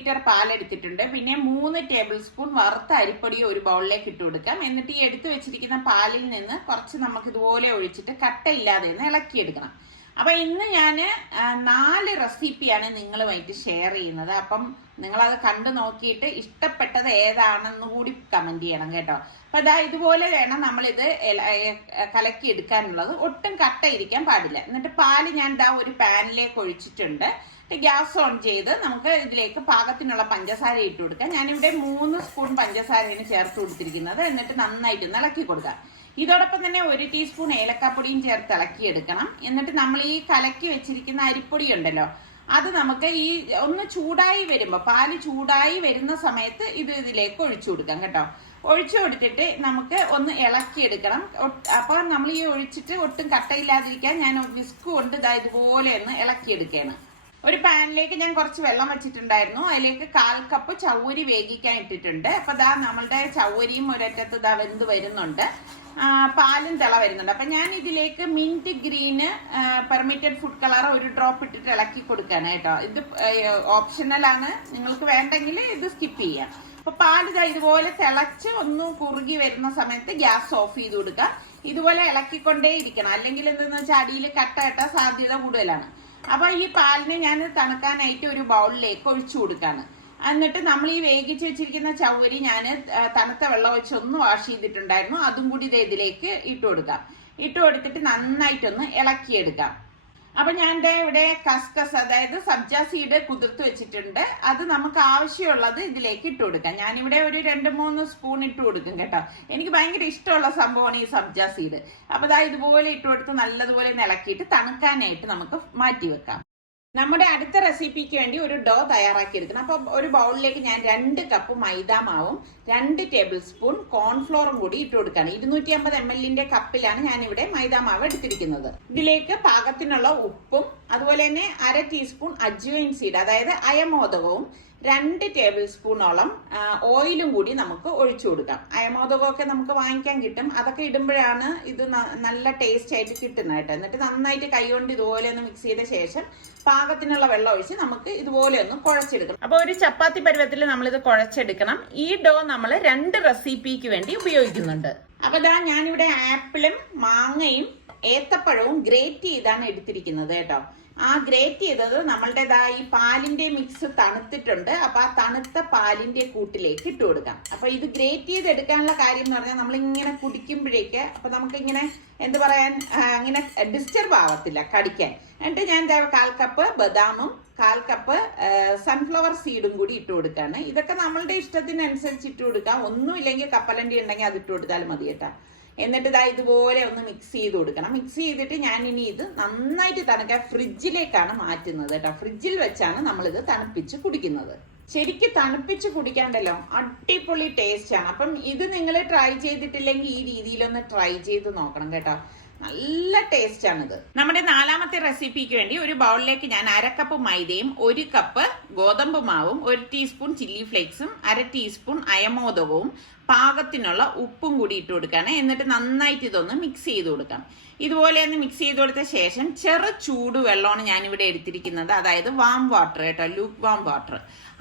Litre പാലെടുത്തിട്ടുണ്ട്. പിന്നെ 3 table spoon വറുത്ത അരിപ്പൊടി ഒരു ബൗളിലേക്ക് ഇട്ട് കൊടുക്കാം. എന്നിട്ട് ഈ എടുത്തു വെച്ചിരിക്കുന്ന പാലിൽ നിന്ന് കുറച്ച് നമുക്ക് ഇതുപോലെ ഒഴിച്ചിട്ട് കട്ടയില്ലാതെ ഒന്ന് ഇളക്കിയെടുക്കണം. അപ്പൊ ഇന്ന് ഞാൻ 4 റെസിപ്പിയാണ് നിങ്ങളുമായിട്ട് ഷെയർ ചെയ്യുന്നത്. അപ്പം നിങ്ങളത് കണ്ടു നോക്കിയിട്ട് ഇഷ്ടപ്പെട്ടത് ഏതാണെന്ന് കൂടി കമന്റ് ചെയ്യണം കേട്ടോ. അപ്പൊ അതാ ഇതുപോലെ വേണം നമ്മളിത് കലക്കി എടുക്കാനുള്ളത്. ഒട്ടും കട്ട ഇരിക്കാൻ പാടില്ല. എന്നിട്ട് പാല് ഞാൻ ഇതാ ഒരു പാനിലേക്ക് ഒഴിച്ചിട്ടുണ്ട്. ഗ്യാസ് ഓൺ ചെയ്ത് നമുക്ക് ഇതിലേക്ക് പാകത്തിനുള്ള പഞ്ചസാര ഇട്ട് കൊടുക്കാം. ഞാനിവിടെ 3 സ്പൂൺ പഞ്ചസാരയാണ് ചേർത്ത് കൊടുത്തിരിക്കുന്നത്. എന്നിട്ട് നന്നായിട്ടൊന്ന് ഇളക്കി കൊടുക്കാം. ഇതോടൊപ്പം തന്നെ 1 ടീസ്പൂൺ ഏലക്കാപ്പൊടിയും ചേർത്ത് ഇളക്കിയെടുക്കണം. എന്നിട്ട് നമ്മൾ ഈ കലക്കി വെച്ചിരിക്കുന്ന അരിപ്പൊടി ഉണ്ടല്ലോ, അത് നമുക്ക് ഈ ഒന്ന് ചൂടായി വരുമ്പോൾ, പാല് ചൂടായി വരുന്ന സമയത്ത് ഇതിലേക്ക് ഒഴിച്ചു കൊടുക്കാം കേട്ടോ. ഒഴിച്ചു കൊടുത്തിട്ട് നമുക്ക് ഒന്ന് ഇളക്കിയെടുക്കണം. അപ്പോൾ നമ്മൾ ഈ ഒഴിച്ചിട്ട് ഒട്ടും കട്ടയില്ലാതിരിക്കാൻ ഞാൻ വിസ്ക് കൊണ്ട് ഇതുപോലെ ഒന്ന് ഇളക്കിയെടുക്കുകയാണ്. ഒരു പാനിലേക്ക് ഞാൻ കുറച്ച് വെള്ളം വെച്ചിട്ടുണ്ടായിരുന്നു. അതിലേക്ക് 1/4 കപ്പ് ചവ്വരി വേവിക്കാൻ ഇട്ടിട്ടുണ്ട്. അപ്പൊ ദാ നമ്മളുടെ ചവ്വരിയും ഒരറ്റത്ത് ദാ വെന്ത് വരുന്നുണ്ട്, പാലും തിള വരുന്നുണ്ട്. അപ്പൊ ഞാൻ ഇതിലേക്ക് mint green permitted food colour ഒരു ഡ്രോപ്പ് ഇട്ടിട്ട് ഇളക്കി കൊടുക്കാണ് കേട്ടോ. ഇത് ഓപ്ഷണൽ ആണ്, നിങ്ങൾക്ക് വേണ്ടെങ്കിൽ ഇത് സ്കിപ്പ് ചെയ്യാം. അപ്പൊ പാല് ഇതുപോലെ തിളച്ച് ഒന്ന് കുറുകി വരുന്ന സമയത്ത് ഗ്യാസ് ഓഫ് ചെയ്ത് കൊടുക്കുക. ഇതുപോലെ ഇളക്കിക്കൊണ്ടേ ഇരിക്കണം, അല്ലെങ്കിൽ എന്തെന്ന് വെച്ചാൽ അടിയിൽ കട്ട സാധ്യത കൂടുതലാണ്. അപ്പൊ ഈ പാലിനെ ഞാൻ തണുക്കാനായിട്ട് ഒരു ബൗളിലേക്ക് ഒഴിച്ചു കൊടുക്കാണ്. എന്നിട്ട് നമ്മൾ ഈ വേവിച്ച് വെച്ചിരിക്കുന്ന ചവ്വരി ഞാൻ തണുത്ത വെള്ളം വെച്ച് ഒന്ന് വാഷ് ചെയ്തിട്ടുണ്ടായിരുന്നു, അതും കൂടി ഇതിലേക്ക് ഇട്ട് കൊടുക്കാം. ഇട്ട് കൊടുത്തിട്ട് നന്നായിട്ടൊന്ന് ഇളക്കിയെടുക്കാം. അപ്പൊ ഞാൻ ഇവിടെ കസ്കസ്, അതായത് സബ്ജ സീഡ് കുതിർത്ത് വെച്ചിട്ടുണ്ട്. അത് നമുക്ക് ആവശ്യമുള്ളത് ഇതിലേക്ക് ഇട്ട് കൊടുക്കാം. ഞാനിവിടെ ഒരു 2-3 സ്പൂൺ ഇട്ട് കൊടുക്കും കേട്ടോ. എനിക്ക് ഭയങ്കര ഇഷ്ടമുള്ള സംഭവമാണ് ഈ സബ്ജ സീഡ്. അപ്പൊ ഇതുപോലെ ഇട്ട് കൊടുത്ത് നല്ലതുപോലെ ഇളക്കിയിട്ട് തണുക്കാനായിട്ട് നമുക്ക് മാറ്റി വെക്കാം. നമ്മുടെ അടുത്ത റെസിപ്പിക്ക് വേണ്ടി ഒരു ഡോ തയ്യാറാക്കി എടുക്കണം. അപ്പൊ ഒരു ബൗളിലേക്ക് ഞാൻ 2 കപ്പ് മൈദ മാവും 2 ടേബിൾ സ്പൂൺ കോൺഫ്ലോറും കൂടി ഇട്ട് കൊടുക്കുകയാണ്. 250 ml കപ്പിലാണ് ഞാൻ ഇവിടെ മൈദ മാവ് എടുത്തിരിക്കുന്നത്. ഇതിലേക്ക് പാകത്തിനുള്ള ഉപ്പും അതുപോലെ തന്നെ 1/2 ടീസ്പൂൺ അജ്വൈൻ സീഡ്, അതായത് അയമോദകവും 2 ടേബിൾ സ്പൂണോളം ഓയിലും കൂടി നമുക്ക് ഒഴിച്ചു കൊടുക്കാം. അയമോദകമൊക്കെ നമുക്ക് വാങ്ങിക്കാൻ കിട്ടും. അതൊക്കെ ഇടുമ്പോഴാണ് ഇത് നല്ല ടേസ്റ്റ് ആയിട്ട് കിട്ടുന്നത് കേട്ടോ. എന്നിട്ട് നന്നായിട്ട് കൈകൊണ്ട് ഇതുപോലെ ഒന്ന് മിക്സ് ചെയ്ത ശേഷം പാകത്തിനുള്ള വെള്ളം ഒഴിച്ച് നമുക്ക് ഇതുപോലെ ഒന്ന് കുഴച്ചെടുക്കണം. അപ്പൊ ഒരു ചപ്പാത്തി പരുവത്തിൽ നമ്മളിത് കുഴച്ചെടുക്കണം. ഈ ഡോ നമ്മൾ 2 റെസിപ്പിക്ക് വേണ്ടി ഉപയോഗിക്കുന്നുണ്ട്. അപ്പൊ ഞാനിവിടെ ആപ്പിളും മാങ്ങയും ഏത്തപ്പഴവും ഗ്രേറ്റ് ചെയ്താണ് എടുത്തിരിക്കുന്നത് കേട്ടോ. ആ ഗ്രേറ്റ് ചെയ്തത് നമ്മളുടേതായി പാലിന്റെ മിക്സ് തണുത്തിട്ടുണ്ട്. അപ്പൊ ആ തണുത്ത പാലിന്റെ കൂട്ടിലേക്ക് ഇട്ട് കൊടുക്കാം. അപ്പൊ ഇത് ഗ്രേറ്റ് ചെയ്ത് എടുക്കാനുള്ള കാര്യം എന്ന് പറഞ്ഞാൽ നമ്മളിങ്ങനെ കുടിക്കുമ്പോഴേക്ക് അപ്പൊ നമുക്കിങ്ങനെ എന്ത് പറയാൻ, അങ്ങനെ ഡിസ്റ്റർബ് ആവത്തില്ല കടിക്കാൻ. എന്നിട്ട് ഞാൻ 1/4 കപ്പ് ബദാമും 1/4 കപ്പ് സൺഫ്ലവർ സീഡും കൂടി ഇട്ട് കൊടുക്കാണ്. ഇതൊക്കെ നമ്മളുടെ ഇഷ്ടത്തിനനുസരിച്ച് ഇട്ട് കൊടുക്കാം. ഒന്നുമില്ലെങ്കിൽ കപ്പലണ്ടി ഉണ്ടെങ്കിൽ അത് ഇട്ട് കൊടുത്താലും മതി കേട്ടോ. എന്നിട്ട് ഇതുപോലെ ഒന്ന് മിക്സ് ചെയ്ത് കൊടുക്കണം. മിക്സ് ചെയ്തിട്ട് ഞാൻ ഇനി ഇത് നന്നായിട്ട് തണുക്കാൻ ഫ്രിഡ്ജിലേക്കാണ് മാറ്റുന്നത് കേട്ടോ. ഫ്രിഡ്ജിൽ വെച്ചാണ് നമ്മളിത് തണുപ്പിച്ച് കുടിക്കുന്നത്. ശരിക്കും തണുപ്പിച്ച് കുടിക്കാണ്ടല്ലോ അടിപൊളി ടേസ്റ്റ് ആണ്. അപ്പം ഇത് നിങ്ങൾ ട്രൈ ചെയ്തിട്ടില്ലെങ്കിൽ ഈ രീതിയിലൊന്ന് ട്രൈ ചെയ്ത് നോക്കണം കേട്ടോ. നല്ല ടേസ്റ്റ് ആണിത്. നമ്മുടെ 4ാമത്തെ റെസിപ്പിക്ക് വേണ്ടി ഒരു ബൗളിലേക്ക് ഞാൻ 1/2 കപ്പ് മൈദയും 1 കപ്പ് ഗോതമ്പ് മാവും 1 ടീസ്പൂൺ ചില്ലി ഫ്ലേക്സും 1/2 ടീസ്പൂൺ അയമോദകവും പാകത്തിനുള്ള ഉപ്പും കൂടി ഇട്ട് കൊടുക്കുകയാണ്. എന്നിട്ട് നന്നായിട്ട് ഇതൊന്ന് മിക്സ് ചെയ്ത് കൊടുക്കാം. ഇതുപോലെ ഒന്ന് മിക്സ് ചെയ്ത് കൊടുത്ത ശേഷം ചെറു ചൂട് വെള്ളമാണ് ഞാനിവിടെ എടുത്തിരിക്കുന്നത്, അതായത് വാം വാട്ടർ കേട്ടോ, ലൂക്ക് വാം വാട്ടർ.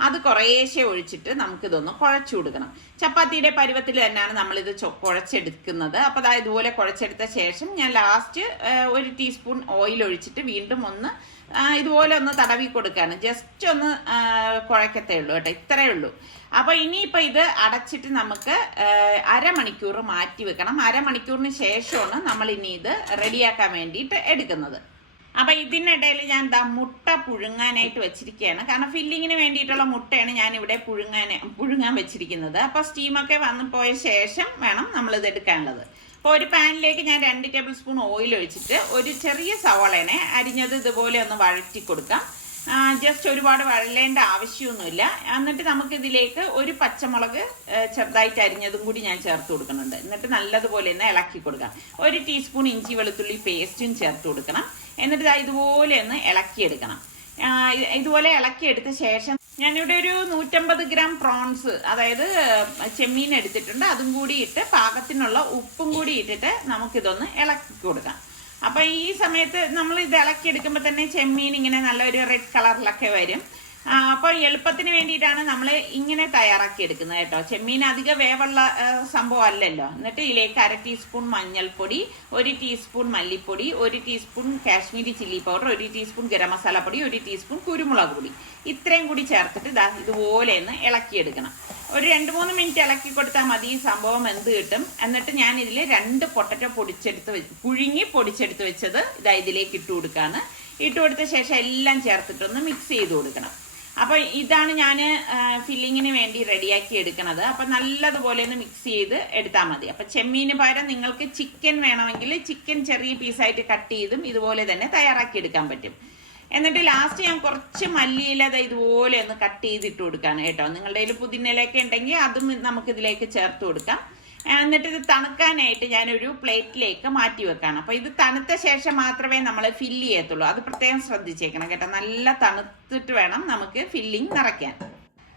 അത് കുറേശ്ശെ ഒഴിച്ചിട്ട് നമുക്കിതൊന്ന് കുഴച്ചു കൊടുക്കണം. ചപ്പാത്തിയുടെ പരുവത്തിൽ തന്നെയാണ് നമ്മളിത് കുഴച്ചെടുക്കുന്നത്. അപ്പോൾ ഇതുപോലെ കുഴച്ചെടുത്ത ശേഷം ഞാൻ ലാസ്റ്റ് 1 ടീസ്പൂൺ ഓയിൽ ഒഴിച്ചിട്ട് വീണ്ടും ഒന്ന് ഇതുപോലെ ഒന്ന് തടവി കൊടുക്കുകയാണ്. ജസ്റ്റ് ഒന്ന് കുഴക്കത്തേ ഉള്ളൂ കേട്ടോ, ഇത്രയേ ഉള്ളൂ. അപ്പൊ ഇനിയിപ്പോ ഇത് അടച്ചിട്ട് നമുക്ക് 1/2 മണിക്കൂർ മാറ്റി വെക്കണം. 1/2 മണിക്കൂറിന് ശേഷമാണ് നമ്മൾ ഇനി ഇത് റെഡിയാക്കാൻ വേണ്ടിയിട്ട് എടുക്കുന്നത്. അപ്പൊ ഇതിനിടയിൽ ഞാൻ മുട്ട പുഴുങ്ങാനായിട്ട് വെച്ചിരിക്കുകയാണ്. കാരണം ഫില്ലിങ്ങിന് വേണ്ടിയിട്ടുള്ള മുട്ടയാണ് ഞാൻ ഇവിടെ പുഴുങ്ങാൻ വെച്ചിരിക്കുന്നത്. അപ്പൊ സ്റ്റീമൊക്കെ വന്നു പോയ ശേഷം വേണം നമ്മളിത് എടുക്കാനുള്ളത്. അപ്പോൾ ഒരു പാനിലേക്ക് ഞാൻ 2 ടേബിൾ സ്പൂൺ ഓയിൽ ഒഴിച്ചിട്ട് ഒരു ചെറിയ സവാളേനെ അരിഞ്ഞത് ഇതുപോലെ ഒന്ന് വഴറ്റി കൊടുക്കാം. ജസ്റ്റ് ഒരുപാട് വഴലേണ്ട ആവശ്യമൊന്നുമില്ല. എന്നിട്ട് നമുക്കിതിലേക്ക് ഒരു പച്ചമുളക് ചെറുതായിട്ട് അരിഞ്ഞതും കൂടി ഞാൻ ചേർത്ത് കൊടുക്കുന്നുണ്ട്. എന്നിട്ട് നല്ലതുപോലെ ഒന്ന് ഇളക്കി കൊടുക്കാം. 1 ടീസ്പൂൺ ഇഞ്ചി വെളുത്തുള്ളി പേസ്റ്റും ചേർത്ത് കൊടുക്കണം. എന്നിട്ട് ഇതുപോലെ ഒന്ന് ഇളക്കിയെടുക്കണം. ഇതുപോലെ ഇളക്കിയെടുത്ത ശേഷം ഞാനിവിടെ ഒരു 150 ഗ്രാം പ്രോൺസ്, അതായത് ചെമ്മീൻ എടുത്തിട്ടുണ്ട്. അതും കൂടി ഇട്ട് പാകത്തിനുള്ള ഉപ്പും കൂടി ഇട്ടിട്ട് നമുക്കിതൊന്ന് ഇളക്കി കൊടുക്കാം. അപ്പൊ ഈ സമയത്ത് നമ്മൾ ഇത് ഇളക്കിയെടുക്കുമ്പോൾ തന്നെ ചെമ്മീൻ ഇങ്ങനെ നല്ലൊരു റെഡ് കളറിലൊക്കെ വരും. അപ്പോൾ എളുപ്പത്തിന് വേണ്ടിയിട്ടാണ് നമ്മൾ ഇങ്ങനെ തയ്യാറാക്കി എടുക്കുന്നത് കേട്ടോ. ചെമ്മീൻ അധിക വേവുള്ള സംഭവം അല്ലല്ലോ. എന്നിട്ട് ഇതിലേക്ക് 1/2 ടീസ്പൂൺ മഞ്ഞൾപ്പൊടി, 1 ടീസ്പൂൺ മല്ലിപ്പൊടി, 1 teaspoon Kashmiri chilli powder, 1 teaspoon garam masala പൊടി, 1 ടീസ്പൂൺ കുരുമുളക് പൊടി, ഇത്രയും കൂടി ചേർത്തിട്ട് ഇതുപോലെ ഒന്ന് ഇളക്കിയെടുക്കണം. ഒരു 2-3 മിനിറ്റ് ഇളക്കി കൊടുത്താൽ മതി, സംഭവം എന്ത് കിട്ടും. എന്നിട്ട് ഞാൻ ഇതിൽ 2 പൊട്ടറ്റോ പുഴുങ്ങി പൊടിച്ചെടുത്ത് വെച്ചത് ഇതിലേക്ക് ഇട്ട് കൊടുക്കുകയാണ്. ഇട്ട് കൊടുത്ത ശേഷം എല്ലാം ചേർത്തിട്ടൊന്ന് മിക്സ് ചെയ്ത് കൊടുക്കണം. അപ്പോൾ ഇതാണ് ഞാൻ ഫില്ലിങ്ങിന് വേണ്ടി റെഡിയാക്കി എടുക്കുന്നത്. അപ്പം നല്ലതുപോലെ ഒന്ന് മിക്സ് ചെയ്ത് എടുത്താൽ മതി. അപ്പം ചെമ്മീന് പകരം നിങ്ങൾക്ക് ചിക്കൻ വേണമെങ്കിൽ ചിക്കൻ ചെറിയ പീസായിട്ട് കട്ട് ചെയ്തും ഇതുപോലെ തന്നെ തയ്യാറാക്കി എടുക്കാൻ പറ്റും. എന്നിട്ട് ലാസ്റ്റ് ഞാൻ കുറച്ച് മല്ലിയില ഇതുപോലെ ഒന്ന് കട്ട് ചെയ്തിട്ട് കൊടുക്കുകയാണ് കേട്ടോ. നിങ്ങളുടെ കയ്യിൽ പുതിനയിലൊക്കെ ഉണ്ടെങ്കിൽ അതും നമുക്ക് ഇതിലേക്ക് ചേർത്ത് കൊടുക്കാം. എന്നിട്ട് ഇത് തണുക്കാനായിട്ട് ഞാനൊരു പ്ലേറ്റിലേക്ക് മാറ്റി വെക്കാണ്. അപ്പോൾ ഇത് തണുത്ത ശേഷം മാത്രമേ നമ്മൾ ഫില്ല് ചെയ്യത്തുള്ളൂ. അത് പ്രത്യേകം ശ്രദ്ധിച്ചേക്കണം കേട്ടോ. നല്ല തണുത്തിട്ട് വേണം നമുക്ക് ഫില്ലിങ് നിറയ്ക്കാൻ.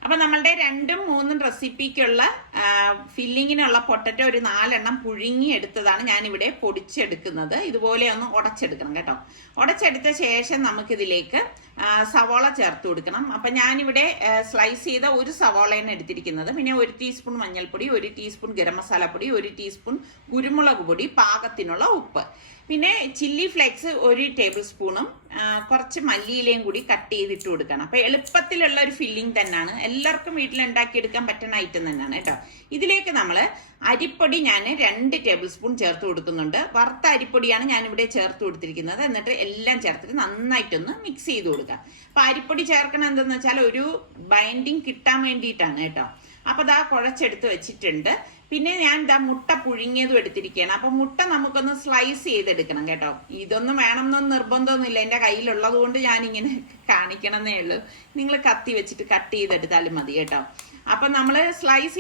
അപ്പം നമ്മളുടെ 2-3 റെസിപ്പിക്കുള്ള ഫില്ലിങ്ങിനുള്ള പൊട്ടറ്റോ ഒരു 4 എണ്ണം പുഴുങ്ങി എടുത്തതാണ് ഞാനിവിടെ പൊടിച്ചെടുക്കുന്നത്. ഇതുപോലെ ഒന്ന് ഉടച്ചെടുക്കണം കേട്ടോ. ഉടച്ചെടുത്ത ശേഷം നമുക്കിതിലേക്ക് സവാള ചേർത്ത് കൊടുക്കണം. അപ്പം ഞാനിവിടെ സ്ലൈസ് ചെയ്ത ഒരു സവാളയാണ് എടുത്തിരിക്കുന്നത്. പിന്നെ 1 ടീസ്പൂൺ മഞ്ഞൾപ്പൊടി, 1 ടീസ്പൂൺ ഗരം മസാലപ്പൊടി, 1 ടീസ്പൂൺ കുരുമുളക് പൊടി, പാകത്തിനുള്ള ഉപ്പ്, പിന്നെ ചില്ലി ഫ്ലേക്സ് 1 ടേബിൾ സ്പൂണും കുറച്ച് മല്ലിയിലയും കൂടി കട്ട് ചെയ്തിട്ട് കൊടുക്കണം. അപ്പോൾ എളുപ്പത്തിലുള്ള ഒരു ഫില്ലിംഗ് തന്നെയാണ്. എല്ലാവർക്കും വീട്ടിൽ ഉണ്ടാക്കിയെടുക്കാൻ പറ്റുന്ന ഐറ്റം തന്നെയാണ് കേട്ടോ. ഇതിലേക്ക് നമ്മൾ അരിപ്പൊടി ഞാൻ 2 ടേബിൾ സ്പൂൺ ചേർത്ത് കൊടുക്കുന്നുണ്ട്. വറുത്ത അരിപ്പൊടിയാണ് ഞാനിവിടെ ചേർത്ത് കൊടുത്തിരിക്കുന്നത്. എന്നിട്ട് എല്ലാം ചേർത്തിട്ട് നന്നായിട്ടൊന്ന് മിക്സ് ചെയ്ത് കൊടുക്കുക. അപ്പോൾ അരിപ്പൊടി ചേർക്കണം എന്തെന്ന് വെച്ചാൽ ഒരു ബൈൻഡിങ് കിട്ടാൻ വേണ്ടിയിട്ടാണ് കേട്ടോ. അപ്പോൾ കുഴച്ചെടുത്ത് വെച്ചിട്ടുണ്ട്. പിന്നെ ഞാൻ മുട്ട പുഴുങ്ങിയതും എടുത്തിരിക്കുകയാണ്. അപ്പൊ മുട്ട നമുക്കൊന്ന് സ്ലൈസ് ചെയ്തെടുക്കണം കേട്ടോ. ഇതൊന്നും വേണമെന്നൊന്നും നിർബന്ധമൊന്നുമില്ല. എൻ്റെ കയ്യിലുള്ളത് കൊണ്ട് ഞാനിങ്ങനെ കാണിക്കണമെന്നേ ഉള്ളൂ. നിങ്ങൾ കത്തി വെച്ചിട്ട് കട്ട് ചെയ്തെടുത്താലും മതി കേട്ടോ. അപ്പൊ നമ്മൾ സ്ലൈസ്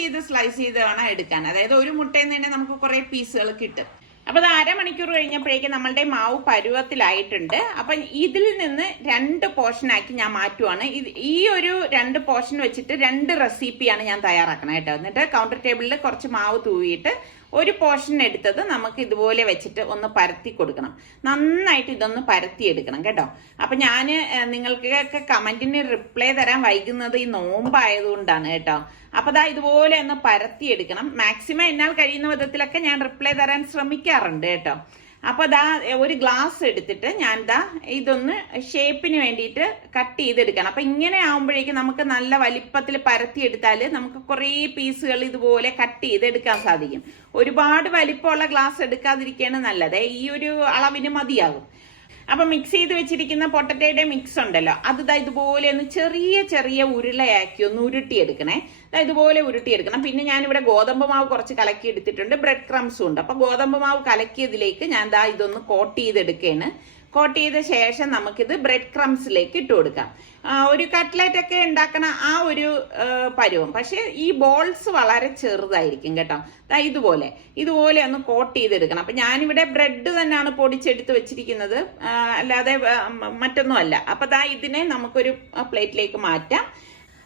ചെയ്ത് വേണം എടുക്കാൻ. അതായത് ഒരു മുട്ടയിൽ നിന്ന് തന്നെ നമുക്ക് കുറെ പീസുകൾ കിട്ടും. അപ്പൊ അത് അരമണിക്കൂർ കഴിഞ്ഞപ്പോഴേക്കും നമ്മളുടെ മാവ് പരുവത്തിലായിട്ടുണ്ട്. അപ്പൊ ഇതിൽ നിന്ന് 2 പോർഷനാക്കി ഞാൻ മാറ്റുവാണ്. ഈ ഒരു 2 പോർഷൻ വെച്ചിട്ട് 2 റെസിപ്പിയാണ് ഞാൻ തയ്യാറാക്കണം കേട്ടോ. എന്നിട്ട് കൗണ്ടർ ടേബിളിൽ കുറച്ച് മാവ് തൂവിയിട്ട് ഒരു പോർഷൻ എടുത്തത് നമുക്ക് ഇതുപോലെ വെച്ചിട്ട് ഒന്ന് പരത്തി കൊടുക്കണം. നന്നായിട്ട് ഇതൊന്ന് പരത്തി എടുക്കണം കേട്ടോ. അപ്പൊ ഞാൻ നിങ്ങൾക്കൊക്കെ കമന്റിന് റിപ്ലൈ തരാൻ വൈകുന്നത് ഈ നോമ്പായതുകൊണ്ടാണ് കേട്ടോ. അപ്പൊ ഇതുപോലെ ഒന്ന് പരത്തി എടുക്കണം. മാക്സിമം എന്നാൽ കഴിയുന്ന വിധത്തിലൊക്കെ ഞാൻ റിപ്ലൈ തരാൻ ശ്രമിക്കാറുണ്ട് കേട്ടോ. അപ്പൊ ഒരു ഗ്ലാസ് എടുത്തിട്ട് ഞാൻ ഇതൊന്ന് ഷേപ്പിന് വേണ്ടിയിട്ട് കട്ട് ചെയ്തെടുക്കണം. അപ്പൊ ഇങ്ങനെ ആവുമ്പോഴേക്കും നമുക്ക് നല്ല വലിപ്പത്തിൽ പരത്തിയെടുത്താൽ നമുക്ക് കുറേ പീസുകൾ ഇതുപോലെ കട്ട് ചെയ്തെടുക്കാൻ സാധിക്കും. ഒരുപാട് വലിപ്പമുള്ള ഗ്ലാസ് എടുക്കാതിരിക്കുകയാണ് നല്ലത്. ഈ ഒരു അളവിന് മതിയാകും. അപ്പൊ മിക്സ് ചെയ്ത് വെച്ചിരിക്കുന്ന പൊട്ടറ്റോയുടെ മിക്സ് ഉണ്ടല്ലോ, അത് ഇതുപോലെ ഒന്ന് ചെറിയ ഉരുളയാക്കി ഒന്ന് ഉരുട്ടിയെടുക്കണേ. ഇതുപോലെ ഉരുട്ടിയെടുക്കണം. പിന്നെ ഞാനിവിടെ ഗോതമ്പ് മാവ് കുറച്ച് കലക്കി എടുത്തിട്ടുണ്ട്. ബ്രെഡ് ക്രംസും ഉണ്ട്. അപ്പൊ ഗോതമ്പ് മാവ് കലക്കിയതിലേക്ക് ഞാൻ ഇതൊന്ന് കോട്ട് ചെയ്തെടുക്കുകയാണ്. കോട്ട് ചെയ്ത ശേഷം നമുക്കിത് ബ്രെഡ് ക്രംസിലേക്ക് ഇട്ട് കൊടുക്കാം. ഒരു കട്ട്ലറ്റ് ഒക്കെ ഉണ്ടാക്കണ ആ ഒരു പരുവം. പക്ഷെ ഈ ബോൾസ് വളരെ ചെറുതായിരിക്കും കേട്ടോ. ഇതുപോലെ ഒന്ന് കോട്ട് ചെയ്തെടുക്കണം. അപ്പൊ ഞാനിവിടെ ബ്രെഡ് തന്നെയാണ് പൊടിച്ചെടുത്ത് വെച്ചിരിക്കുന്നത്, അല്ലാതെ മറ്റൊന്നും അല്ല. അപ്പൊ ഇതിനെ നമുക്കൊരു പ്ലേറ്റിലേക്ക് മാറ്റാം.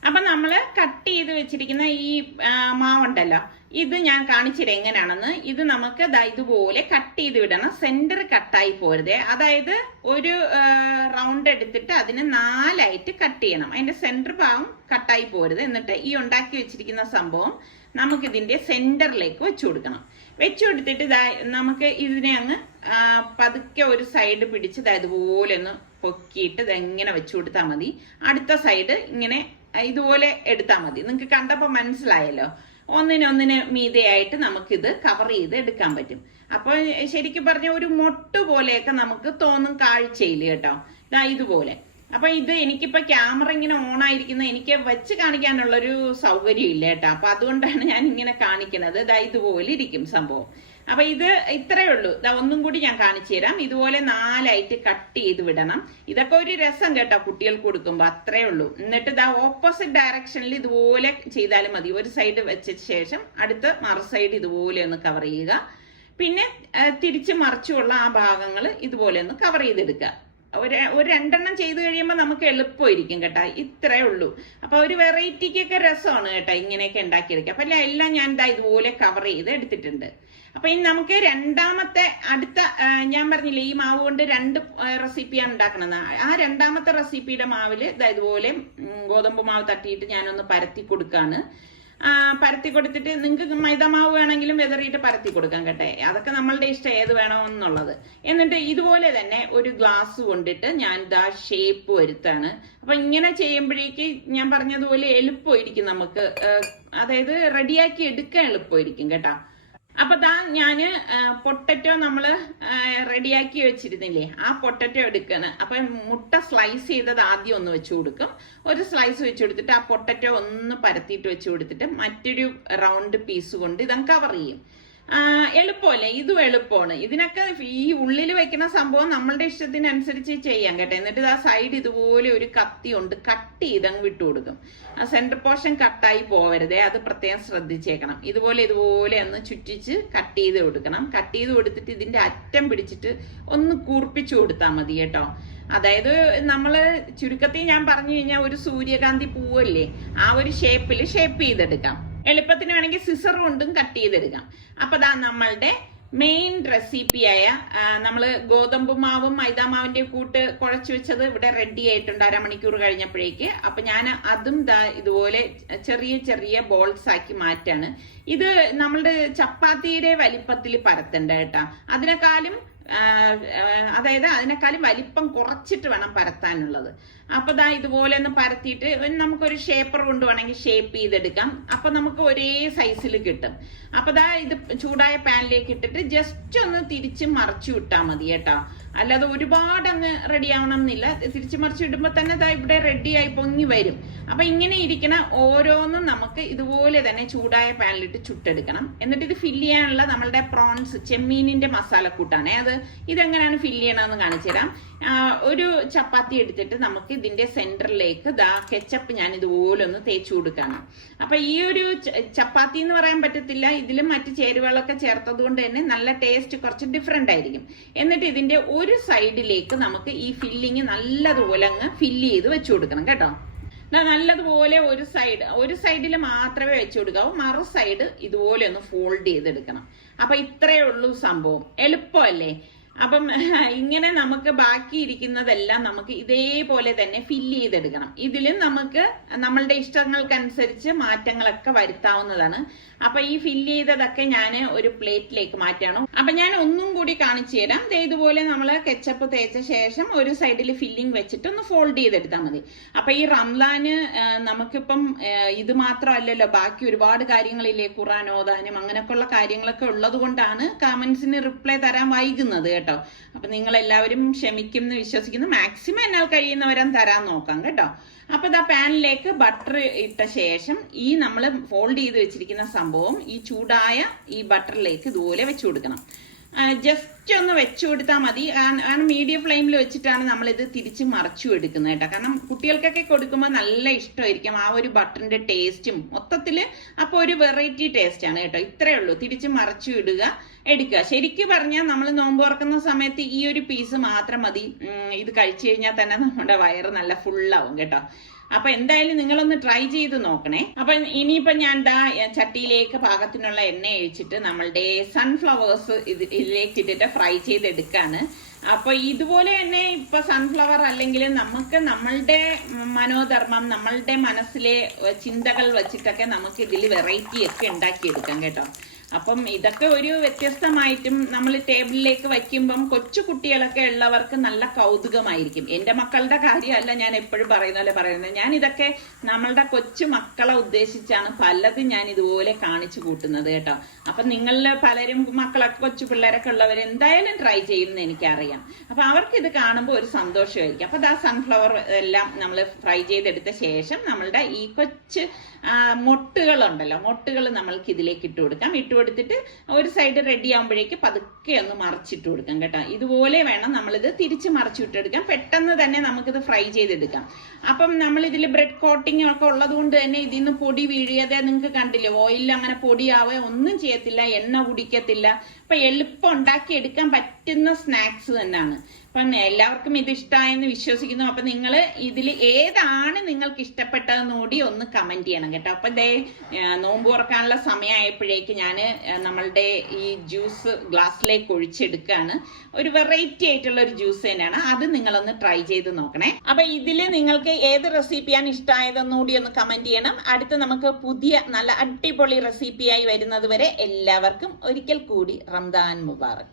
അപ്പൊ നമ്മള് കട്ട് ചെയ്ത് വെച്ചിരിക്കുന്ന ഈ മാവുണ്ടല്ലോ, ഇത് ഞാൻ കാണിച്ചിട്ട് എങ്ങനെയാണെന്ന്. ഇത് നമുക്ക് ഇതുപോലെ കട്ട് ചെയ്ത് വിടണം. സെന്റർ കട്ടായി പോരുതേ. അതായത് ഒരു റൗണ്ട് എടുത്തിട്ട് അതിനെ 4ആയിട്ട് കട്ട് ചെയ്യണം. അതിന്റെ സെന്റർ ഭാഗം കട്ടായി പോരുത്. എന്നിട്ട് ഈ ഉണ്ടാക്കി വെച്ചിരിക്കുന്ന സംഭവം നമുക്കിതിന്റെ സെന്ററിലേക്ക് വെച്ചു കൊടുക്കണം. വെച്ചു കൊടുത്തിട്ട് നമുക്ക് ഇതിനെ അങ്ങ് പതുക്കെ ഒരു സൈഡ് പിടിച്ച് ഇതുപോലെ ഒന്ന് പൊക്കിയിട്ട് ഇതെങ്ങനെ വെച്ചു കൊടുത്താൽ മതി. അടുത്ത സൈഡ് ഇങ്ങനെ ഇതുപോലെ എടുത്താൽ മതി. നിങ്ങൾക്ക് കണ്ടപ്പോൾ മനസ്സിലായല്ലോ. ഒന്നിനൊന്നിന് മീതെയായിട്ട് നമുക്കിത് കവർ ചെയ്ത് എടുക്കാൻ പറ്റും. അപ്പോൾ ശരിക്കും പറഞ്ഞ ഒരു മൊട്ട് പോലെയൊക്കെ നമുക്ക് തോന്നും കാഴ്ചയിൽ കേട്ടോ. ഇതുപോലെ. അപ്പൊ ഇത് എനിക്കിപ്പോ ക്യാമറ ഇങ്ങനെ ഓൺ ആയിരിക്കുന്ന എനിക്ക് വെച്ച് കാണിക്കാനുള്ളൊരു സൗകര്യം ഇല്ല കേട്ടോ. അപ്പൊ അതുകൊണ്ടാണ് ഞാൻ ഇങ്ങനെ കാണിക്കുന്നത്. ഇതുപോലെ ഇരിക്കും സംഭവം. അപ്പൊ ഇത് ഇത്രയേ ഉള്ളൂ. ഒന്നും കൂടി ഞാൻ കാണിച്ചു തരാം. ഇതുപോലെ 4ആയിട്ട് കട്ട് ചെയ്ത് വിടണം. ഇതൊക്കെ ഒരു രസം കേട്ടോ കുട്ടികൾക്ക് കൊടുക്കുമ്പോ. അത്രേ ഉള്ളൂ. എന്നിട്ട് ഓപ്പോസിറ്റ് ഡയറക്ഷനിൽ ഇതുപോലെ ചെയ്താലും മതി. ഒരു സൈഡ് വെച്ച ശേഷം അടുത്ത മറു സൈഡ് ഇതുപോലെ ഒന്ന് കവർ ചെയ്യുക. പിന്നെ തിരിച്ച് മറിച്ചുള്ള ആ ഭാഗങ്ങൾ ഇതുപോലെ ഒന്ന് കവർ ചെയ്തെടുക്കുക. ഒരു 2 എണ്ണം ചെയ്ത് കഴിയുമ്പോൾ നമുക്ക് എളുപ്പമായിരിക്കും കേട്ടോ. ഇത്രേ ഉള്ളൂ. അപ്പൊ ഒരു വെറൈറ്റിക്കൊക്കെ രസമാണ് കേട്ടോ ഇങ്ങനെയൊക്കെ ഉണ്ടാക്കിയെടുക്കുക. അപ്പൊ എല്ലാം ഞാൻ ഇതുപോലെ കവർ ചെയ്ത് എടുത്തിട്ടുണ്ട്. അപ്പൊ ഇനി നമുക്ക് രണ്ടാമത്തെ അടുത്ത ഞാൻ പറഞ്ഞില്ലേ ഈ മാവ് കൊണ്ട് 2 റെസിപ്പിയാണ് ഉണ്ടാക്കണമെന്ന്. ആ രണ്ടാമത്തെ റെസിപ്പിയുടെ മാവില് ഇതുപോലെ ഗോതമ്പ് മാവ് തട്ടിയിട്ട് ഞാനൊന്ന് പരത്തി കൊടുക്കാണ്. പരത്തി കൊടുത്തിട്ട് നിങ്ങൾക്ക് മൈദമാവ് വേണമെങ്കിലും വെതറിയിട്ട് പരത്തി കൊടുക്കാം കേട്ടെ. അതൊക്കെ നമ്മളുടെ ഇഷ്ടം ഏത് വേണമെന്നുള്ളത്. എന്നിട്ട് ഇതുപോലെ തന്നെ ഒരു ഗ്ലാസ് കൊണ്ടിട്ട് ഞാൻ ഇതാ ഷേപ്പ് വരുത്താണ്. അപ്പൊ ഇങ്ങനെ ചെയ്യുമ്പോഴേക്ക് ഞാൻ പറഞ്ഞതുപോലെ എളുപ്പമായിരിക്കും നമുക്ക്, അതായത് റെഡിയാക്കി എടുക്കാൻ എളുപ്പമായിരിക്കും കേട്ടോ. അപ്പൊ ദാ ഞാന് പൊട്ടറ്റോ നമ്മള് റെഡിയാക്കി വെച്ചിരുന്നില്ലേ, ആ പൊട്ടറ്റോ എടുക്കാണ്. അപ്പൊ മുട്ട സ്ലൈസ് ചെയ്തത് ആദ്യം ഒന്ന് വെച്ചു കൊടുക്കും. ഒരു സ്ലൈസ് വെച്ച് കൊടുത്തിട്ട് ആ പൊട്ടറ്റോ ഒന്ന് പരത്തിയിട്ട് വെച്ച് കൊടുത്തിട്ട് മറ്റൊരു റൗണ്ട് പീസ് കൊണ്ട് ഇതങ്ങ് കവർ ചെയ്യും. എളുപ്പമല്ലേ? ഇതും എളുപ്പമാണ്. ഇതിനൊക്കെ ഈ ഉള്ളിൽ വെക്കുന്ന സംഭവം നമ്മളുടെ ഇഷ്ടത്തിനനുസരിച്ച് ചെയ്യാം കേട്ടോ. എന്നിട്ട് ആ സൈഡ് ഇതുപോലെ ഒരു കത്തി കൊണ്ട് കട്ട് ചെയ്തങ്ങ് വിട്ടു കൊടുക്കും. ആ സെന്റർ പോർഷൻ കട്ടായി പോവരുതേ, അത് പ്രത്യേകം ശ്രദ്ധിച്ചേക്കണം. ഇതുപോലെ ഒന്ന് ചുറ്റിച്ച് കട്ട് ചെയ്ത് കൊടുക്കണം. കട്ട് ചെയ്ത് കൊടുത്തിട്ട് ഇതിന്റെ അറ്റം പിടിച്ചിട്ട് ഒന്ന് കൂർപ്പിച്ചു കൊടുത്താൽ മതി കേട്ടോ. അതായത് നമ്മള് ചുരുക്കത്തിൽ ഞാൻ പറഞ്ഞു കഴിഞ്ഞാൽ ഒരു സൂര്യകാന്തി പൂവല്ലേ, ആ ഒരു ഷേപ്പ് ചെയ്തെടുക്കാം. എളുപ്പത്തിന് വേണമെങ്കിൽ സിസർ കൊണ്ടും കട്ട് ചെയ്തെടുക്കാം. അപ്പൊ ദാ നമ്മളുടെ മെയിൻ റെസിപ്പിയായ നമ്മള് ഗോതമ്പ് മാവും മൈദാമാവിന്റെ കൂട്ട് കുഴച്ചു വെച്ചത് ഇവിടെ റെഡി ആയിട്ടുണ്ട് 1/2 മണിക്കൂർ കഴിഞ്ഞപ്പോഴേക്ക്. അപ്പൊ ഞാൻ അതും ഇതുപോലെ ചെറിയ ചെറിയ ബോൾസ് ആക്കി മാറ്റാണ്. ഇത് നമ്മളുടെ ചപ്പാത്തിയുടെ വലിപ്പത്തിൽ പരത്തണ്ട കേട്ടാ. അതിനേക്കാളും വലിപ്പം കുറച്ചിട്ട് വേണം പരത്താനുള്ളത്. അപ്പൊ ദാ ഇതുപോലെ ഒന്ന് പരത്തിയിട്ട് നമുക്കൊരു ഷേപ്പർ കൊണ്ട് വേണമെങ്കിൽ ഷേപ്പ് ചെയ്തെടുക്കാം. അപ്പൊ നമുക്ക് ഒരേ സൈസിൽ കിട്ടും. അപ്പൊ ദാ ഇത് ചൂടായ പാനിലേക്ക് ഇട്ടിട്ട് ജസ്റ്റ് ഒന്ന് തിരിച്ച് മറിച്ചു വിട്ടാൽ മതി കേട്ടോ. അല്ലാതെ ഒരുപാട് അങ്ങ് റെഡി ആവണം എന്നില്ല. തിരിച്ചു മറിച്ചു ഇടുമ്പോ തന്നെ ദാ ഇവിടെ റെഡിയായി പൊങ്ങി വരും. അപ്പൊ ഇങ്ങനെ ഇരിക്കണ ഓരോന്നും നമുക്ക് ഇതുപോലെ തന്നെ ചൂടായ പാനിലിട്ട് ചുട്ടെടുക്കണം. എന്നിട്ട് ഇത് ഫില്ല് ചെയ്യാനുള്ള നമ്മളുടെ പ്രോൺസ് ചെമ്മീനിന്റെ മസാലക്കൂട്ടാണ് അത്. ഇതെങ്ങനെയാണ് ഫില്ല് ചെയ്യണമെന്ന് കാണിച്ചു തരാം. ഒരു ചപ്പാത്തി എടുത്തിട്ട് നമുക്ക് ഇതിന്റെ സെന്ററിലേക്ക് ദാ കെച്ചപ്പ് ഞാൻ ഇതുപോലെ ഒന്ന് തേച്ചു കൊടുക്കണം. അപ്പൊ ഈ ഒരു ചപ്പാത്തി എന്ന് പറയാൻ പറ്റത്തില്ല, ഇതിലും മറ്റു ചേരുവകളൊക്കെ ചേർത്തത് കൊണ്ട് തന്നെ നല്ല ടേസ്റ്റ് കുറച്ച് ഡിഫറെന്റ് ആയിരിക്കും. എന്നിട്ട് ഇതിന്റെ ഒരു സൈഡിലേക്ക് നമുക്ക് ഈ ഫില്ലിങ് നല്ലതുപോലെ അങ്ങ് ഫില്ല് ചെയ്ത് വെച്ചു കൊടുക്കണം കേട്ടോ. നല്ലതുപോലെ ഒരു സൈഡിൽ മാത്രമേ വെച്ചു കൊടുക്കാവൂ, മറു സൈഡ് ഇതുപോലെ ഒന്ന് ഫോൾഡ് ചെയ്തെടുക്കണം. അപ്പൊ ഇത്രയേ ഉള്ളൂ സംഭവം. എളുപ്പമല്ലേ? അപ്പം ഇങ്ങനെ നമുക്ക് ബാക്കി ഇരിക്കുന്നതെല്ലാം നമുക്ക് ഇതേപോലെ തന്നെ ഫില്ല് ചെയ്തെടുക്കണം. ഇതിലും നമുക്ക് നമ്മളുടെ ഇഷ്ടങ്ങൾക്കനുസരിച്ച് മാറ്റങ്ങളൊക്കെ വരുത്താവുന്നതാണ്. അപ്പൊ ഈ ഫില്ല് ചെയ്തതൊക്കെ ഞാൻ ഒരു പ്ലേറ്റിലേക്ക് മാറ്റാണ്. അപ്പൊ ഞാൻ ഒന്നും കൂടി കാണിച്ചു തരാം. ഇതുപോലെ നമ്മൾ കെച്ചപ്പ് തേച്ച ശേഷം ഒരു സൈഡിൽ ഫില്ലിംഗ് വെച്ചിട്ട് ഒന്ന് ഫോൾഡ് ചെയ്തെടുത്താൽ മതി. അപ്പൊ ഈ റംലാന് നമുക്കിപ്പം ഇത് മാത്രമല്ലല്ലോ, ബാക്കി ഒരുപാട് കാര്യങ്ങളില്ലേ, ഖുർആൻ ഓതാനും അങ്ങനെയൊക്കെയുള്ള കാര്യങ്ങളൊക്കെ ഉള്ളത് കൊണ്ടാണ് കമന്റ്സിന് റിപ്ലൈ തരാൻ വൈകുന്നത് കേട്ടോ. അപ്പൊ നിങ്ങൾ എല്ലാവരും ക്ഷമിക്കും എന്ന് വിശ്വസിക്കുന്നു. മാക്സിമം എന്നാൽ കഴിയുന്നവരും തരാൻ നോക്കാം കേട്ടോ. അപ്പൊ ഇതാ പാനിലേക്ക് ബട്ടർ ഇട്ട ശേഷം ഈ നമ്മൾ ഫോൾഡ് ചെയ്ത് വെച്ചിരിക്കുന്ന സംഭവം ഈ ചൂടായ ഈ ബട്ടറിലേക്ക് ഇതുപോലെ വെച്ചു കൊടുക്കണം. ജസ്റ്റ് ഒന്ന് വെച്ചു കൊടുത്താൽ മതി. മീഡിയം ഫ്ലെയിമിൽ വെച്ചിട്ടാണ് നമ്മൾ ഇത് തിരിച്ച് മറിച്ചു എടുക്കുന്നത് കേട്ടോ. കാരണം കുട്ടികൾക്കൊക്കെ കൊടുക്കുമ്പോൾ നല്ല ഇഷ്ടമായിരിക്കും ആ ഒരു ബട്ടറിന്റെ ടേസ്റ്റും മൊത്തത്തില്. അപ്പൊ ഒരു വെറൈറ്റി ടേസ്റ്റ് ആണ് കേട്ടോ. ഇത്രയേ ഉള്ളൂ. തിരിച്ച് മറിച്ചു എടുക്കുക. ശരിക്കും പറഞ്ഞാൽ നമ്മൾ നോമ്പ് തുറക്കുന്ന സമയത്ത് ഈ ഒരു പീസ് മാത്രം മതി. ഇത് കഴിച്ചു കഴിഞ്ഞാൽ തന്നെ നമ്മുടെ വയറ് നല്ല ഫുള്ളാവും കേട്ടോ. അപ്പൊ എന്തായാലും നിങ്ങളൊന്ന് ട്രൈ ചെയ്ത് നോക്കണേ. അപ്പൊ ഇനിയിപ്പൊ ഞാൻ ചട്ടിയിലേക്ക് പാകത്തിനുള്ള എണ്ണ ഒഴിച്ചിട്ട് നമ്മളുടെ സൺഫ്ലവേഴ്സ് ഇതിലേക്ക് ഇട്ടിട്ട് ഫ്രൈ ചെയ്തെടുക്കാണ്. അപ്പൊ ഇതുപോലെ തന്നെ ഇപ്പൊ സൺഫ്ലവർ അല്ലെങ്കിൽ നമുക്ക് നമ്മളുടെ മനോധർമ്മം, നമ്മളുടെ മനസ്സിലെ ചിന്തകൾ വെച്ചിട്ടൊക്കെ നമുക്ക് ഇതിൽ വെറൈറ്റി ഒക്കെ ഉണ്ടാക്കിയെടുക്കാം കേട്ടോ. അപ്പം ഇതൊക്കെ ഒരു വ്യത്യസ്തമായിട്ടും നമ്മൾ ടേബിളിലേക്ക് വയ്ക്കുമ്പം കൊച്ചു കുട്ടികളൊക്കെ ഉള്ളവർക്ക് നല്ല കൗതുകമായിരിക്കും. എൻ്റെ മക്കളുടെ കാര്യമല്ല ഞാൻ എപ്പോഴും പറയുന്നത്. ഞാൻ ഇതൊക്കെ നമ്മളുടെ കൊച്ചു മക്കളെ ഉദ്ദേശിച്ചാണ് പലതും ഞാൻ ഇതുപോലെ കാണിച്ചു കൂട്ടുന്നത് കേട്ടോ. അപ്പൊ നിങ്ങളിൽ പലരും മക്കളൊക്കെ കൊച്ചു പിള്ളേരൊക്കെ ഉള്ളവർ എന്തായാലും ട്രൈ ചെയ്യുമെന്ന് എനിക്കറിയാം. അപ്പൊ അവർക്ക് ഇത് കാണുമ്പോൾ ഒരു സന്തോഷമായിരിക്കും. അപ്പൊ സൺഫ്ലവർ എല്ലാം നമ്മൾ ഫ്രൈ ചെയ്തെടുത്ത ശേഷം നമ്മളുടെ ഈ കൊച്ചു മൊട്ടുകളുണ്ടല്ലോ, മൊട്ടുകൾ നമ്മൾക്ക് ഇതിലേക്ക് ഇട്ട് കൊടുക്കാം. കൊടുത്തിട്ട് ഒരു സൈഡ് റെഡി ആകുമ്പോഴേക്ക് പതുക്കെ ഒന്ന് മറിച്ചിട്ട് കൊടുക്കാം കേട്ടോ. ഇതുപോലെ വേണം നമ്മളിത് തിരിച്ച് മറിച്ചിട്ടെടുക്കാം. പെട്ടെന്ന് തന്നെ നമുക്കിത് ഫ്രൈ ചെയ്തെടുക്കാം. അപ്പം നമ്മൾ ഇതിൽ ബ്രെഡ് കോട്ടിങ് ഒക്കെ ഉള്ളത് കൊണ്ട് തന്നെ ഇതിൽ നിന്ന് പൊടി വീഴിയാതെ നിങ്ങൾക്ക് കണ്ടില്ലേ, ഓയിലിൽ അങ്ങനെ പൊടിയാവുക ഒന്നും ചെയ്യത്തില്ല, എണ്ണ കുടിക്കത്തില്ല. അപ്പൊ എളുപ്പം ഉണ്ടാക്കി എടുക്കാൻ പറ്റുന്ന സ്നാക്സ് തന്നെയാണ്. അപ്പം എല്ലാവർക്കും ഇത് ഇഷ്ടമായെന്ന് വിശ്വസിക്കുന്നു. അപ്പൊ നിങ്ങൾ ഇതിൽ ഏതാണ് നിങ്ങൾക്ക് ഇഷ്ടപ്പെട്ടതെന്ന് കൂടി ഒന്ന് കമന്റ് ചെയ്യണം കേട്ടോ. അപ്പൊ ഇതേ നോമ്പ് തുറക്കാനുള്ള സമയമായപ്പോഴേക്ക് ഞാൻ നമ്മളുടെ ഈ ജ്യൂസ് ഗ്ലാസ്സിലേക്ക് ഒഴിച്ചെടുക്കുകയാണ്. ഒരു വെറൈറ്റി ആയിട്ടുള്ള ഒരു ജ്യൂസ് തന്നെയാണ്. അത് നിങ്ങളൊന്ന് ട്രൈ ചെയ്ത് നോക്കണേ. അപ്പൊ ഇതിൽ നിങ്ങൾക്ക് ഏത് റെസിപ്പിയാണ് ഇഷ്ടമായതെന്ന് കൂടി ഒന്ന് കമന്റ് ചെയ്യണം. അടുത്ത് നമുക്ക് പുതിയ നല്ല അടിപൊളി റെസിപ്പിയായി വരുന്നത് വരെ എല്ലാവർക്കും ഒരിക്കൽ കൂടി റംദാൻ മുബാറക്.